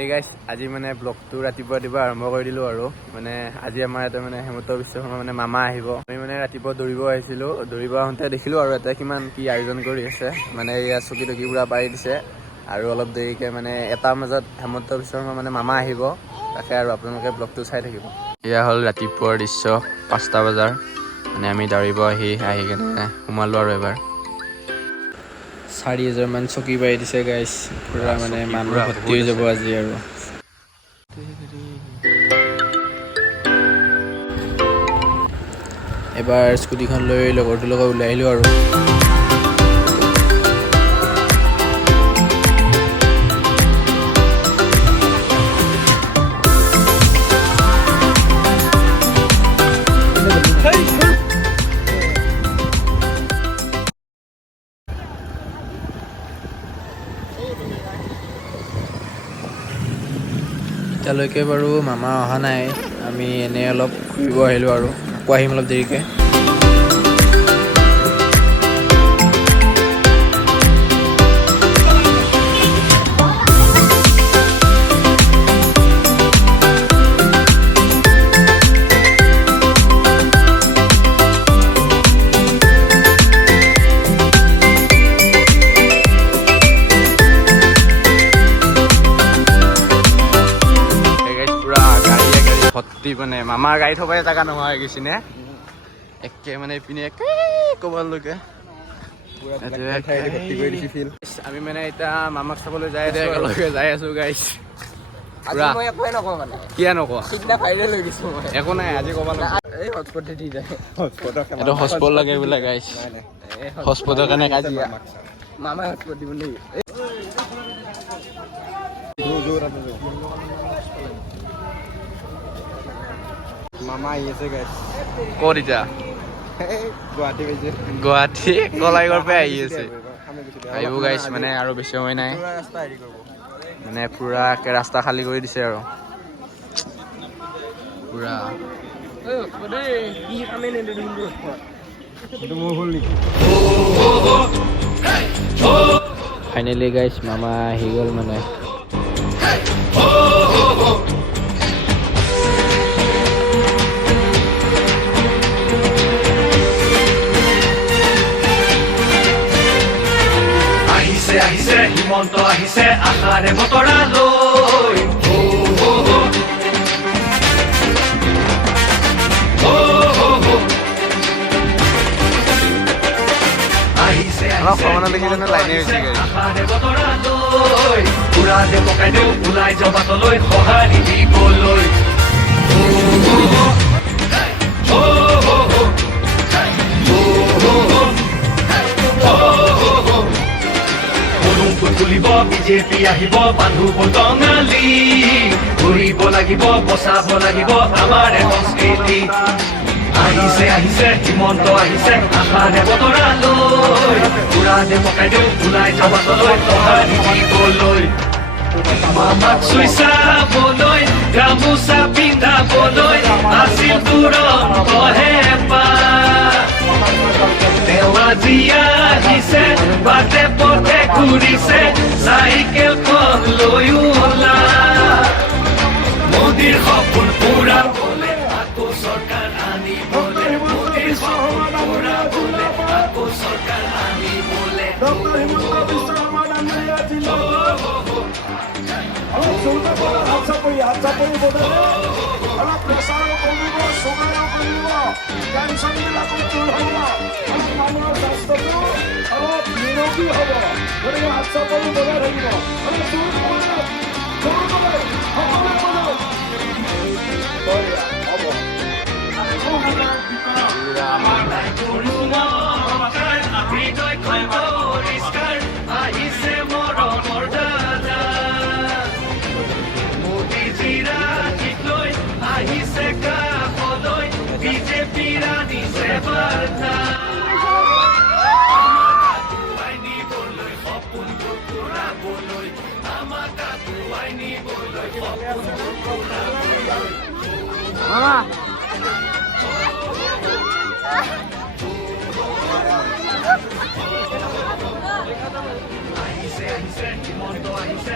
Hey guys, আজি মানে ব্লগটো ৰাতিপুৱা আৰম্ভ কৰি দিলো আৰু মানে আজি আমাৰ এটা মানে হেমন্ত বিশ্ব শৰ্মা মানে মামা আহিব। আমি মানে ৰাতিপুৱা দৌৰিব আহিছিলো, দৌৰিব আহোঁতে দেখিলো আৰু এটা কিমান কি আয়োজন কৰি আছে। মানে এয়া চকী টকী পুৰা পাৰি দিছে আৰু অলপ দেৰিকে মানে এটা বজাত হেমন্ত বিশ্ব শৰ্মা মানে মামা আহিব। তাকে আৰু আপোনালোকে ব্লগটো চাই থাকিব। এয়া হ'ল ৰাতিপুৱাৰ দৃশ্য 5টা বজাৰ। মানে আমি দৌৰিব আহি কেনে সোমালো আৰু এবাৰ 4,000 মান চকী পাৰি দিছে গাইছ। পুৰা মানে মানুহ ভৰ্তি হৈ যাব আজি আৰু এবাৰ স্কুটিখন লৈ লগৰটোৰ লগত ওলাই আহিলো আৰু এতিয়ালৈকে বাৰু মামা অহা নাই। আমি এনেই অলপ ফুৰিব আহিলোঁ আৰু আকৌ আহিম অলপ দেৰিকে। মানে মামাৰ গাড়ী থবাই জেগা নোহোৱা হৈ গৈছে নে একে মানে ইপিনে ক'বালৈকে আমি মানে এতিয়া মামাক চাবলৈ যাই একেলগে যাই আছো গাইছ। একো নাই আজি ক'ব এইটো হটস্পট লাগে বোলে গাইছ। হটস্পটৰ কাৰণে কাজিয়া মামাই হটস্পট দিব নেকি? মামা আহি আছে গাইছ। ক'ত এতিয়া? গুৱাহাটী কলাইগড়ৰ পৰা আহি আছে। আহিব গাইছ মানে আৰু বেছি সময় নাই। মানে পুৰা ৰাস্তা খালী কৰি দিছে আৰু পুৰা ফাইনেলি গাইছ মামা আহি গ'ল মানে। আহিছে হিমন্ত আহিছে আশাৰে বতৰা লৈ আহিছে আশাৰে বতৰা লৈ পুৰা যে পকাই দিওঁ ওলাই জবাতলৈ সঁহাৰি দিবলৈ। খুলিব বিজেপি আহিব বান্ধু বটঙালী ঘূৰিব লাগিব বচাব লাগিব আমাৰ সংস্কৃতি। আহিছে হিমন্ত আহিছে আশাৰে বতৰা লৈ পুৰা যে পকাই দিওঁ ওলাই যাবাতলৈ সঁহাৰি দিবলৈ। মামাক চুই চাবলৈ গামোচা পিন্ধাবলৈ আছিল তুৰন্ত হেঁপাহ। তেওঁ আজি আহিছে বাটে পথে ঘূৰিছে চাইকেলখন লৈ ওলা মোদীৰ সপোন পুৰাবলৈ আকৌ চৰকাৰ আনিবলে মোদীৰ সপোন পুৰাবলৈ আকৌ চৰকাৰ আনিবলে। আহিছে মৰমৰ দাদা মোদীজীৰ লৈ আহিছে কাষলৈ বিজেপিৰ আনিছে বাৰ্তা। নিবলৈ সপোনবোৰ পুৰাবলৈ আমাক আগুৱাই নিবলৈ সপোনবোৰ পুৰাবলৈ। আহিছে হিমন্ত আহিছে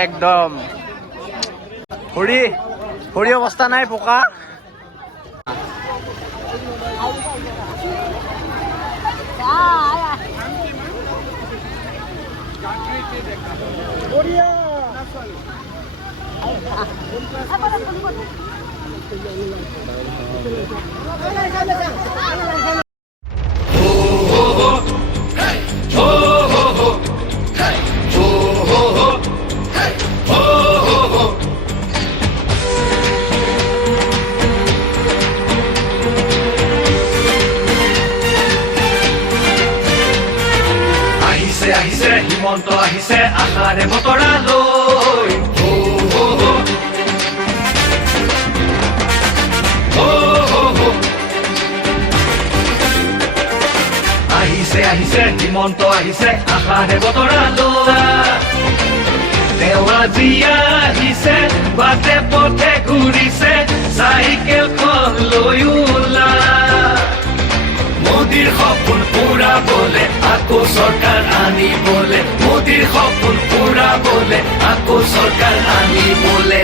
একদম হৰি হৰি অৱস্থা নাই পকা আহিছে হিমন্ত আহিছে আশাৰে বতৰা লৈ আহিছে হিমন্ত আহিছে আশাৰে বতৰা লৈ তেওঁ আজি আহিছে বাটে পথে ঘূৰিছে চাইকেলখন লৈ ওলা মোদীৰ সপোন পুৰাবলে আকৌ চৰকাৰ আনিবলে মোদীৰ সপোন পুৰাবলে আকৌ চৰকাৰ আনিবলে